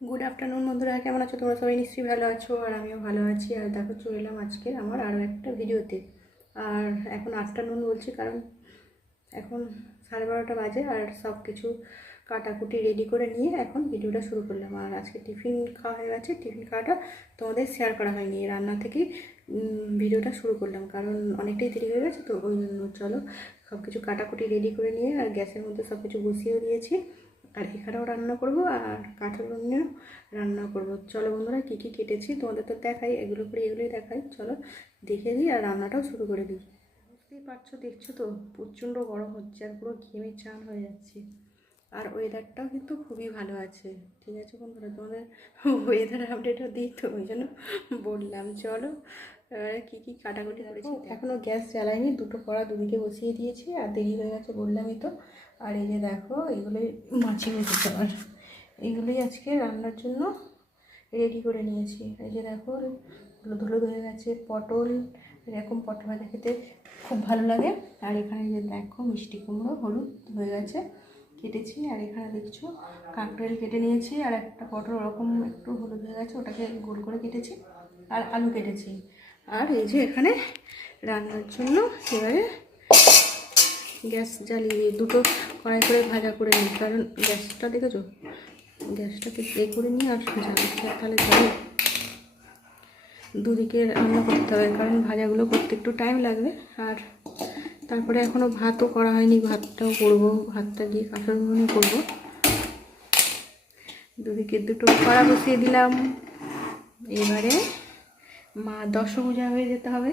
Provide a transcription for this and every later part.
Good afternoon বন্ধুরা, কেমন আছো তোমরা? সবাই নিশ্চয়ই ভালো আছো, আর আমিও ভালো আছি। আর দেখো, চলে এলাম আজকে আমার আরও একটা ভিডিওতে। আর এখন আফটারনুন বলছি কারণ এখন 12:30 বাজে, আর সব কিছু কাটাকুটি রেডি করে নিয়ে এখন ভিডিওটা শুরু করলাম। আর আজকে টিফিন খাওয়া হয়ে গেছে, টিফিন খাওয়াটা তোমাদের শেয়ার করা হয়নি, রান্না থেকেই ভিডিওটা শুরু করলাম কারণ অনেকটাই দেরি হয়ে গেছে। তো ওই জন্য চলো সব কিছু কাটাকুটি রেডি করে নিয়ে আর গ্যাসের মধ্যে সব কিছু বসিয়েও দিয়েছি। আর এখানেও রান্না করব, আর কাঠের উনুনেও রান্না করব। চলো বন্ধুরা, কী কী কেটেছি তোমাদের তো দেখাই, এগুলো করে এগুলোই দেখাই। চলো দেখে দিই আর রান্নাটাও শুরু করে দিই। বুঝতেই পারছো, দেখছো তো প্রচণ্ড গরম হচ্ছে আর পুরো ঘেমে চান হয়ে যাচ্ছে। আর ওয়েদারটাও কিন্তু খুবই ভালো আছে। ঠিক আছে বন্ধুরা, তোমাদের ওয়েদার আপডেটও দিই, তো ওই জন্য বললাম। চলো কী কী কাটাকুটি করেছি। এখনও গ্যাস জ্বালাইনি, দুটো কড়া দুদিকে বসিয়ে দিয়েছি, আর দেরি হয়ে গেছে বললামই তো। আর এই যে দেখো, এইগুলোই মাছি রেখেছে, আর এইগুলোই আজকে রান্নার জন্য রেডি করে নিয়েছি। এই যে দেখো, ধুলো হয়ে গেছে পটল, এরকম পটল ভাজা খেতে খুব ভালো লাগে। আর এখানে যে দেখো, মিষ্টি কুমড়ো হলুদ হয়ে গেছে, কেটেছি। আর এখানে দেখছো কাঁকরোল কেটে নিয়েছি, আর একটা পটল ওরকম একটু হলুদ হয়ে গেছে, ওটাকে গোল করে কেটেছি। আর আলু কেটেছি। আর এই যে এখানে রান্নার জন্য এবারে গ্যাস জ্বালিয়ে দুটো কড়াই করে ভাজা করে নিই, কারণ গ্যাসটা দেখেছো, গ্যাসটাকে করে নিই আর জ্বালাচ্ছি। তাহলে জলে দুদিকে রান্না করতে হবে, কারণ ভাজাগুলো করতে একটু টাইম লাগবে। আর তারপরে এখনও ভাতও করা হয়নি, ভাতটাও করবো, ভাতটা দিয়ে কাঁঠাল উনুনে করবো। দুদিকে দুটো কড়া বসিয়ে দিলাম। এবারে মা দশভূজা হয়ে যেতে হবে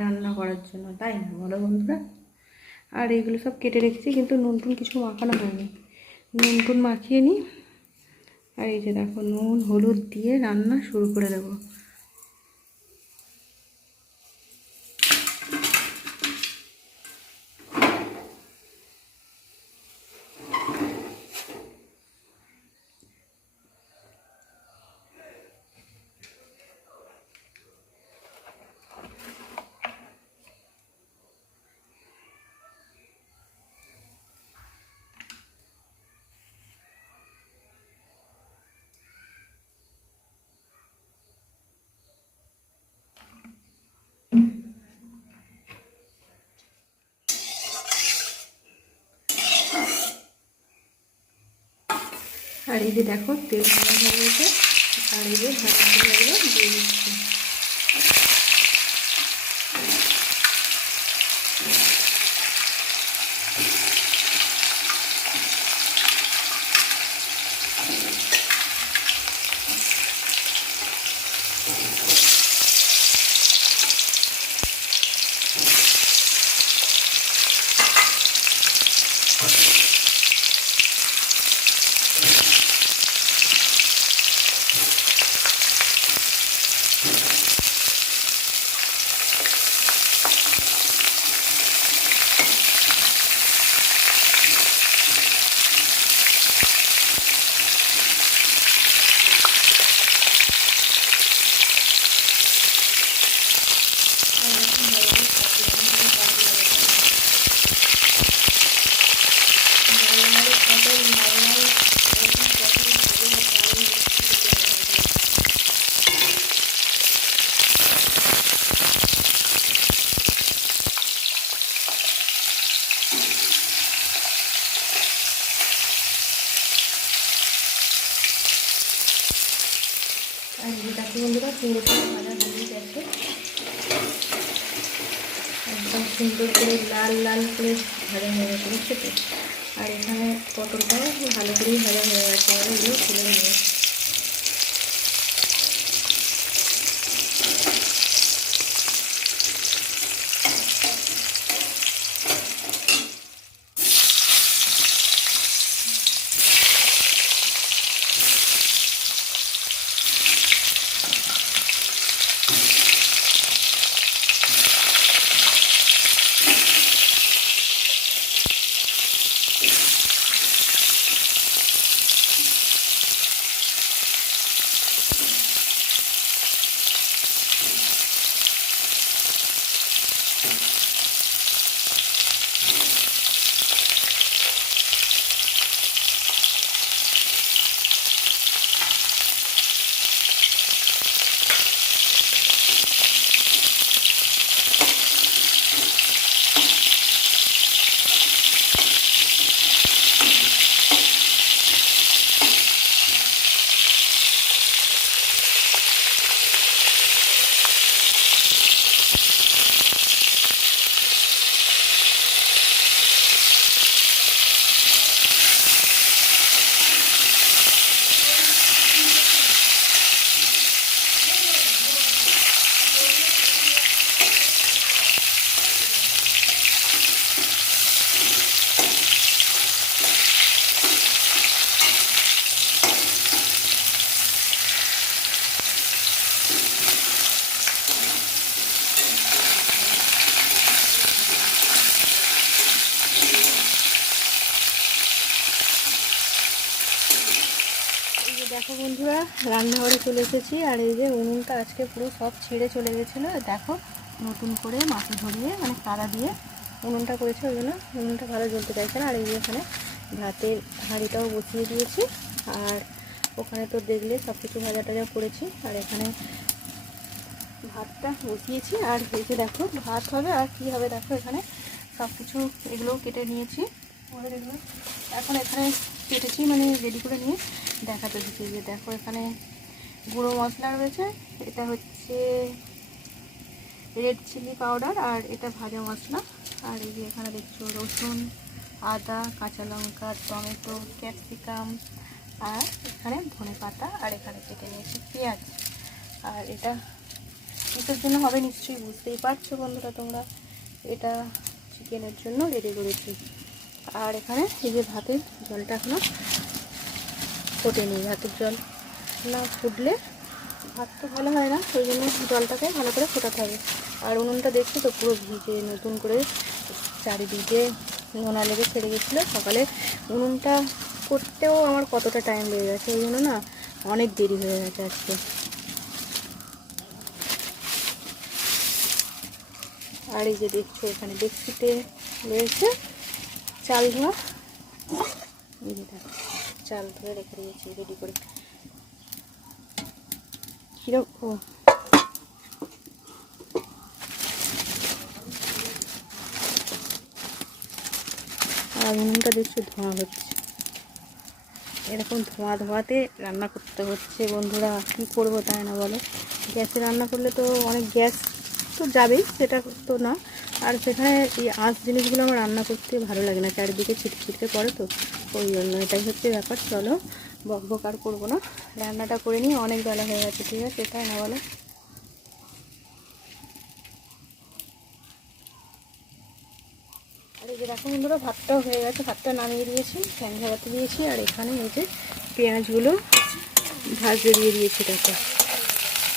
রান্না করার জন্য, তাই না বলো বন্ধুরা? আর এইগুলো সব কেটে রেখেছি, কিন্তু নুন টুন কিছু মাখানো হয়নি, নুন টুন মাখিয়ে নিই। আর এই যে দেখো, নুন হলুদ দিয়ে রান্না শুরু করে দেবো। আর এই যে দেখো, তেল ভাজা হয়ে গেছে, আর এই যে ভাজাগুলো দিয়ে দিচ্ছি। আর এই দেখো বন্ধুরা, সুন্দর করে ভাজা হয়ে গেছে, একদম সুন্দর করে লাল লাল করে ভাজা হয়ে গেছে, বুঝছো তো? আর এখানে পটলটাও ভালো করেই ভাজা হয়ে গেছে, আর এগুলো তুলে নেবে। বন্ধুরা রান্নাঘরে চলে এসেছি, আর এই যে উনুনটা আজকে পুরো সব ছিঁড়ে চলে গেছিলো। দেখো নতুন করে মাটি ধরিয়ে মানে কাদা দিয়ে উনুনটা করেছে, ওই জন্য উনুনটা ভালো জ্বলতে চাইছে না। আর এই যে এখানে ভাতের হাঁড়িটাও বসিয়ে দিয়েছি, আর ওখানে তো দেখলে সব কিছু ভাজা টাজা করেছি, আর এখানে ভাতটা বসিয়েছি। আর এই যে দেখো ভাত হবে আর কি হবে, দেখো এখানে সব কিছু এগুলোও কেটে নিয়েছি। এখন এখানে কেটেছি মানে রেডি করে নিয়ে দেখাতে দিচ্ছি। যে দেখো এখানে গুঁড়ো মশলা রয়েছে, এটা হচ্ছে রেড চিলি পাউডার, আর এটা ভাজা মশলা। আর এই যে এখানে দেখছো রসুন, আদা, কাঁচা লঙ্কা, টমেটো, ক্যাপসিকাম, আর এখানে ধনে পাতা, আর এখানে কেটে নিয়েছি পেঁয়াজ। আর এটা কিসের জন্য হবে নিশ্চয়ই বুঝতেই পারছো বন্ধুরা তোমরা, এটা চিকেনের জন্য রেডি করেছি। আর এখানে এই যে ভাতের জলটা এখনো ফোটেনি, ভাতের জল না ফুটলে ভাত তো ভালো হয় না, ওই জন্য জলটাকে ভালো করে ফোটাতে হবে। আর উনুনটা দেখছি তো পুরো ভিজে, নতুন করে চারিদিকে নোনা লেগে ছেড়ে গেছিলো। সকালে উনুনটা করতেও আমার কতটা টাইম লেগে গেছে, ওই জন্য না অনেক দেরি হয়ে গেছে আজকে। আর এই যে দেখছো এখানে ডেকচিতে রয়েছে চাল ধোয়া, এই যে দেখো চাল ধুয়ে রেখে দিয়েছি রেডি করে। কিরকম আর উনুনটা দেখছো ধোঁয়া হচ্ছে, এরকম ধোঁয়া ধোঁয়াতে রান্না করতে হচ্ছে বন্ধুরা, কী করবো তাই না বলো। গ্যাসে রান্না করলে তো অনেক গ্যাস তো যাবেই, সেটা তো না। আর সেখানে এই আঁশ জিনিসগুলো আমার রান্না করতে ভালো লাগে না, চারিদিকে ছিটকে পড়ে তো, ওই জন্য এটাই হচ্ছে ব্যাপার। চলো বক বক আর করবো না, রান্নাটা করে নিয়ে অনেক বেলা হয়ে গেছে, ঠিক আছে তাই না বলো। আর এই যে দেখো বন্ধুরা ভাতটাও হয়ে গেছে, ভাতটা নামিয়ে দিয়েছি, ফ্যান ঝাড়াতে দিয়েছি। আর এখানে এই যে পেঁয়াজগুলো ভাজতে দিয়ে দিয়েছি, দেখো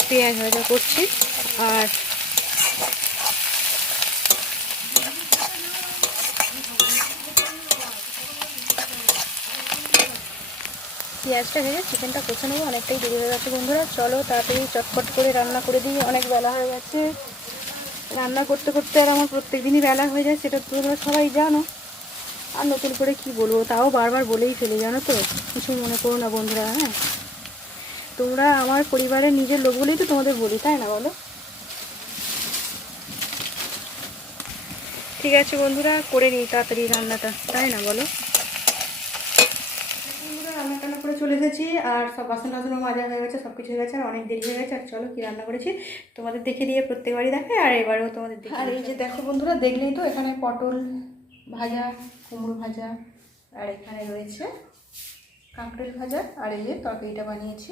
পেঁয়াজ ভাজা করছি। আর পেঁয়াজটা ভেজে চিকেনটা কষে নেবো, অনেকটাই দেরি হয়ে গেছে বন্ধুরা। চলো তাড়াতাড়ি চটপট করে রান্না করে দিই, অনেক বেলা হয়ে গেছে। রান্না করতে করতে আর আমার প্রত্যেক দিনই বেলা হয়ে যায়, সেটা তোমরা সবাই জানো। আর নতুন করে কি বলবো, তাও বারবার বলেই ফেলি জানো তো, কিছু মনে করো না বন্ধুরা। হ্যাঁ, তোমরা আমার পরিবারের নিজের লোক বলেই তো তোমাদের বলি, তাই না বলো। ঠিক আছে বন্ধুরা, করে নিই তাড়াতাড়ি রান্নাটা, তাই না বলো। বন্ধুরা রান্না টান্না করে চলে এসেছি, আর সব বাসন টাসনও মাজা হয়ে গেছে, সব কিছু হয়ে গেছে, আর অনেক দেরি হয়ে গেছে। আর চলো কি রান্না করেছি তোমাদের দেখে দিয়ে প্রত্যেকবারই দেখায়, আর এবারেও তোমাদের দেখে। আর এই যে দেখো বন্ধুরা দেখলেই তো, এখানে পটল ভাজা, কুমড়ো ভাজা, আর এখানে রয়েছে কাঁকড়েল ভাজা, আর এই যে তরকারিটা বানিয়েছি,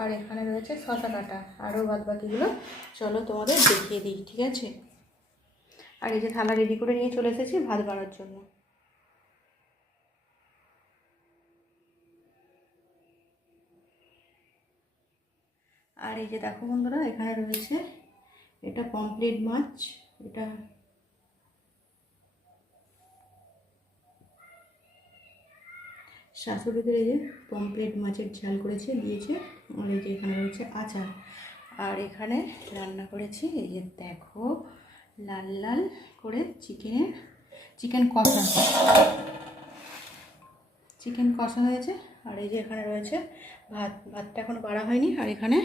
আর এখানে রয়েছে শসা কাটা, আরও বাদ বাকিগুলো চলো তোমাদের দেখিয়ে দিই, ঠিক আছে। আর এই যে থালা রেডি করে নিয়ে চলে এসেছি ভাত বাড়ার জন্য। আর এই যে দেখো বন্ধুরা এখানে রয়েছে এটা পমফ্রেট মাছ, এটা শাশুড়িদের এই যে পমফ্রেট মাছের ঝাল করেছে দিয়েছে। আর এই যে এখানে রয়েছে আচার, আর এখানে রান্না করেছি এই যে দেখো লাল লাল করে চিকেন কষা হয়েছে। আর এই যে এখানে রয়েছে ভাতটা এখনো বাড়া হয়নি, আর এখানে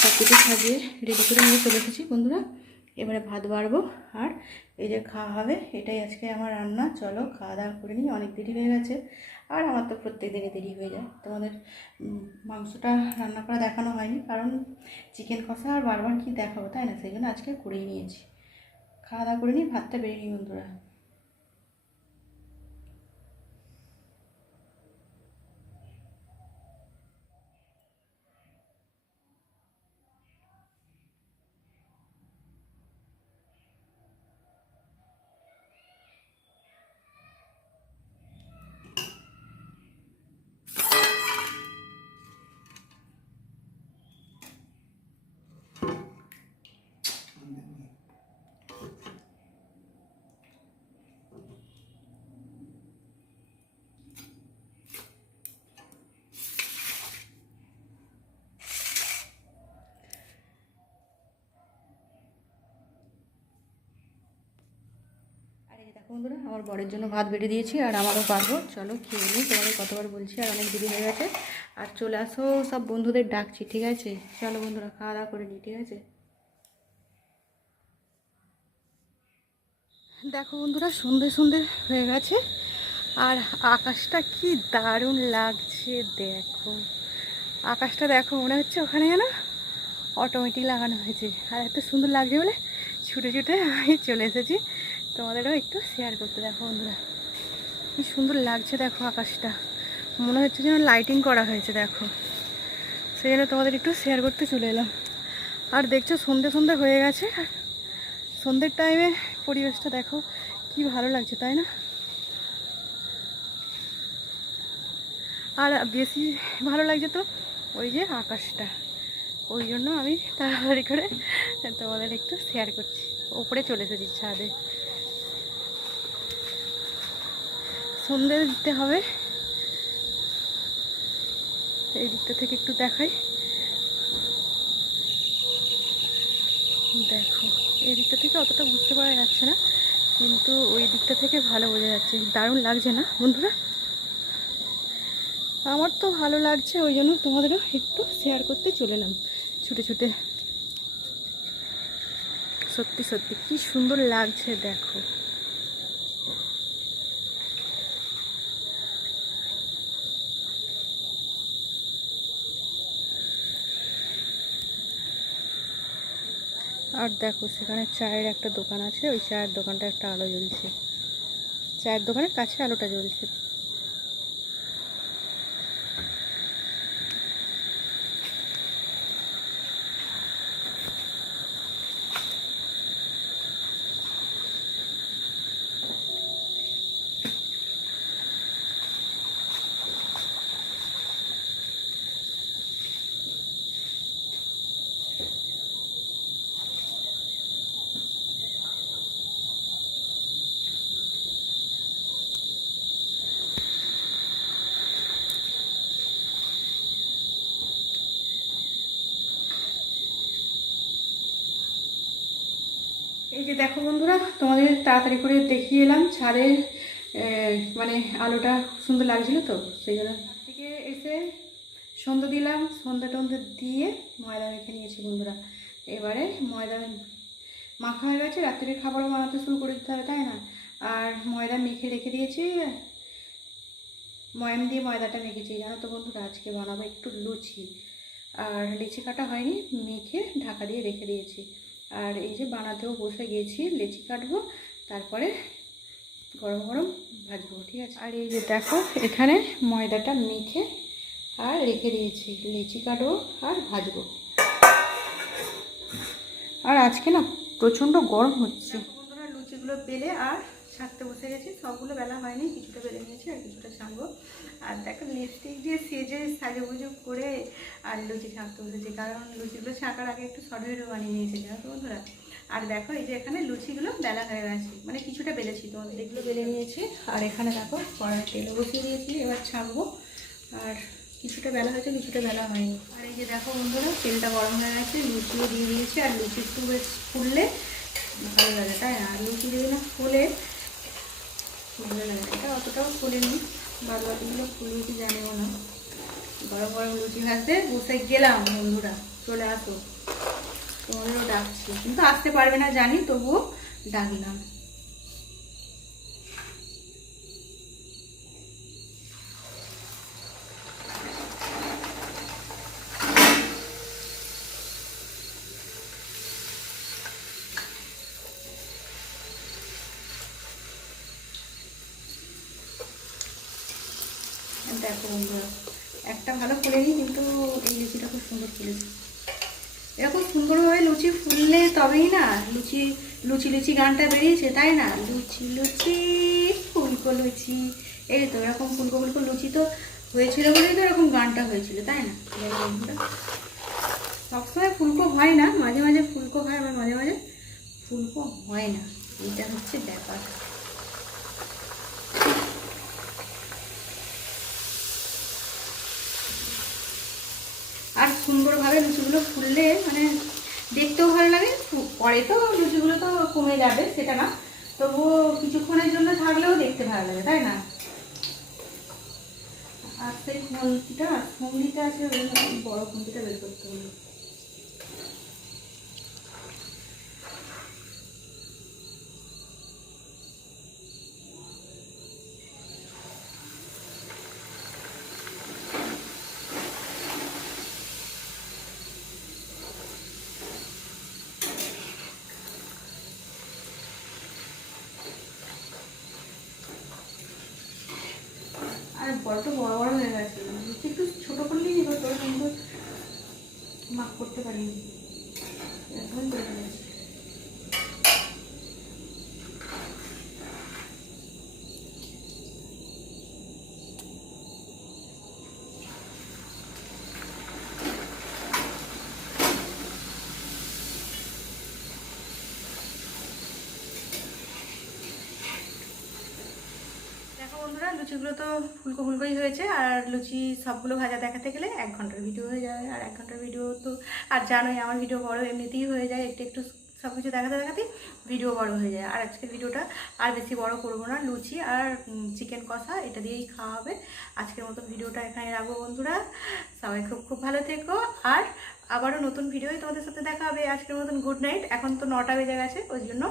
সব কিছু সাজিয়ে রেডি করে নিয়ে চলে এসেছি বন্ধুরা। এবারে ভাত বাড়বো আর এই যে খাওয়া হবে, এটাই আজকে আমার রান্না। চলো খাওয়া দাওয়া করে নিই, অনেক দেরি হয়ে গেছে, আর আমার তো প্রত্যেক দিনই দেরি হয়ে যায়। তোমাদের মাংসটা রান্না করা দেখানো হয়নি, কারণ চিকেন কষা আর বারবার কি দেখাবো তাই না, সেই জন্য আজকে করেই নিয়েছি। খাওয়া দাওয়া করে নিই, ভাতটা বেড়ে নিই বন্ধুরা। দেখো বন্ধুরা, আমার বরের জন্য ভাত বেড়ে দিয়েছি আর আমারও পারবো। চলো খেয়ে নিই, তোমাদের কতবার বলছি, আর অনেক দেরি হয়ে গেছে। আর চলে আসো, সব বন্ধুদের ডাকছি, ঠিক আছে? চলো বন্ধুরা, খাওয়া দাওয়া করে নিই, ঠিক আছে? দেখো বন্ধুরা, সন্ধে সন্ধে হয়ে গেছে আর আকাশটা কি দারুণ লাগছে। দেখো আকাশটা, দেখো মনে হচ্ছে ওখানে যেন অটোমেটিক লাগানো হয়েছে। আর এত সুন্দর লাগছে বলে ছুটে ছুটে আমি চলে এসেছি তোমাদেরও একটু শেয়ার করতে। দেখো বন্ধুরা কি সুন্দর লাগছে, দেখো আকাশটা মনে হচ্ছে যেন লাইটিং করা হয়েছে। দেখো সেই জন্য তোমাদের একটু শেয়ার করতে চলে এলাম। আর দেখছো সন্ধে সন্ধে হয়ে গেছে, আর সন্ধ্যের টাইমে পরিবেশটা দেখো কি ভালো লাগছে, তাই না? আর বেশি ভালো লাগছে তো ওই যে আকাশটা, ওই জন্য আমি তাড়াতাড়ি করে তোমাদের একটু শেয়ার করছি। ওপরে চলে এসেছি ছাদে, সন্ধ্যে দিতে হবে। এই দিকটা থেকে একটু দেখাই, দেখো এই দিকটা থেকে অতটা বুঝতে পারা যাচ্ছে না, কিন্তু ওই দিকটা থেকে ভালো বোঝা যাচ্ছে। দারুণ লাগছে না বন্ধুরা? আমার তো ভালো লাগছে, ওই জন্য তোমাদেরও একটু শেয়ার করতে চলে এলাম ছুটে ছুটে। সত্যি সত্যি কি সুন্দর লাগছে দেখো। আর দেখো সেখানে চায়ের একটা দোকান আছে, ওই চায়ের দোকানটা একটা আলো জ্বলছে, চায়ের দোকানের কাছে আলোটা জ্বলছে। এই যে দেখো বন্ধুরা, তোমাদের তাড়াতাড়ি করে দেখিয়ে এলাম ছাদের, মানে আলোটা সুন্দর লাগছিল তো সেই জন্য থেকে এসে সন্ধ্যা দিলাম। সন্ধ্যা টন্ধে দিয়ে ময়দা মেখে নিয়েছি বন্ধুরা। এবারে ময়দা মাখা হয়ে গেছে, রাত্রে খাবারও বানাতে শুরু করে দিতে হবে, তাই না? আর ময়দা মেখে রেখে দিয়েছি, ময়াম দিয়ে ময়দাটা মেখেছি। জানো তো বন্ধুরা, আজকে বানাবো একটু লুচি, আর লিচি কাটা হয়নি, মেখে ঢাকা দিয়ে রেখে দিয়েছি। আর এই যে বানাতেও বসে গেছি, লিচি কাটবো, তারপরে গরম গরম ভাজবো, ঠিক আছে? আর এই যে দেখো এখানে ময়দাটা মেখে আর রেখে দিয়েছি, লিচি কাটবো আর ভাজবো। আর আজকে না প্রচণ্ড গরম হচ্ছে। বন্ধুরা লুচিগুলো বেলে আর ছাড়তে বসে গেছি, সবগুলো বেলা হয়নি, কিছুটা বেলে নিয়েছি আর কিছুটা ছাড়বো। আর দেখো লিপস্টিক দিয়ে সেজে সাজুগুজু করে আর লুচি ছাঁকতে বসেছি, কারণ লুচিগুলো ছাঁকার আগে একটু শর্ট ভিডিও বানিয়ে নিয়েছি, জানো তো বন্ধুরা? আর দেখো এই যে এখানে লুচিগুলো বেলা হয়ে গেছে, মানে কিছুটা বেলেছি, তোমাদের এগুলো বেলে নিয়েছি। আর এখানে দেখো কড়াই তেল বসিয়ে দিয়েছি, এবার ছাঁকবো। আর কিছুটা বেলা হয়েছে, কিছুটা বেলা হয়নি। আর এই যে দেখো বন্ধুরা, তেলটা গরম হয়ে গেছে, লুচিও দিয়ে দিয়েছি। আর লুচি একটু বেশ ফুললে ভালো লাগে, তাই না? আর লুচি দিয়ে না ফুলে ভালো লাগে, এটা অতটাও ফুলেনি, বাদ বাকিগুলো ফুলবে কি জানিও না। গরম গরম লুচি ভাজতে বসে গেলাম বন্ধুরা, চলে আসো, তোমাদেরও ডাকছি, কিন্তু আসতে পারবে না জানি, তবুও ডাকলাম। দেখো বন্ধুরা, একটা ভালো ফুলেনি, কিন্তু এই লুচিটা খুব সুন্দর ফুলেছে। এরকম সুন্দরভাবে লুচি ফুললে তবেই না লুচি লুচি লুচি গানটা বেরিয়েছে, তাই না? লুচি লুচি ফুলকো লুচি, এই তো এরকম ফুলকো ফুলকো লুচি তো হয়েছিল বলেই তো এরকম গানটা হয়েছিল, তাই না? বন্ধুরা সবসময় ফুলকো হয় না, মাঝে মাঝে ফুলকো হয়, আবার মাঝে মাঝে ফুলকো হয় না, এটা হচ্ছে ব্যাপার। আর সুন্দরভাবে লুচিগুলো ফুললে মানে দেখতেও ভালো লাগে, পরে তো লুচিগুলো তো কমে যাবে সেটা না, তবুও কিছুক্ষণের জন্য থাকলেও দেখতে ভালো লাগে, তাই না? আর সেই খুন্তিটা আছে, ওই বড় খুন্তিটা বের করতে হলো। আর বড্ড বড় বড় হয়ে গেছে, লুচি একটু ছোটো করলেই হতো, কিন্তু মাপ করতে পারিনি, এরকমই করে ফেলেছি। দেখো বন্ধুরা, লুচিগুলো তো ফুলকো ফুলকোই হয়েছে। আর লুচি সবগুলো ভাজা দেখাতে গেলে 1 ঘন্টার ভিডিও হয়ে যাবে, আর 1 ঘন্টার ভিডিও তো আর জানোই আমার ভিডিও বড় এমনিতেই হয়ে যায়, একটু একটু সব কিছু দেখাতে দেখাতে ভিডিও বড় হয়ে যায়। আর আজকের ভিডিওটা আর বেশি বড় করবো না, লুচি আর চিকেন কষা এটা দিয়েই খাওয়া হবে। আজকের মতো ভিডিওটা এখানে রাখবো বন্ধুরা, সবাই খুব খুব ভালো থেকো। আর আবারও নতুন ভিডিওই তোমাদের সাথে দেখা হবে। আজকের মতন গুড নাইট। এখন তো 9টা বেজে গেছে, ওই জন্য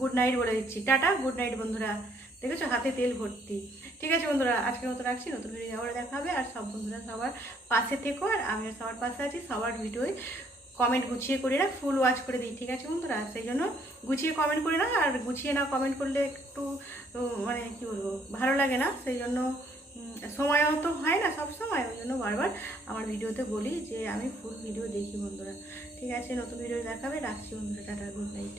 গুড নাইট বলে দিচ্ছি। টাটা, গুড নাইট বন্ধুরা। দেখেছো হাতে তেল ভর্তি। ঠিক আছে বন্ধুরা, আজকের মতো রাখছি, নতুন ভিডিও আবার দেখা হবে। আর সব বন্ধুরা সবার পাশে থেকো, আর আমিও সবার পাশে আছি। সবার ভিডিওই কমেন্ট গুছিয়ে করি না, ফুল ওয়াচ করে দিই। ঠিক আছে বন্ধুরা, সেই জন্য গুছিয়ে কমেন্ট করি না। আর গুছিয়ে না কমেন্ট করলে একটু মানে কী বলবো, ভালো লাগে না। সেই জন্য সময়ও তো হয় না সব সময়, ওই জন্য বারবার আমার ভিডিওতে বলি যে আমি ফুল ভিডিও দেখি বন্ধুরা। ঠিক আছে, নতুন ভিডিও দেখাবে, রাখছি বন্ধুরা, টাটা, গুড নাইট।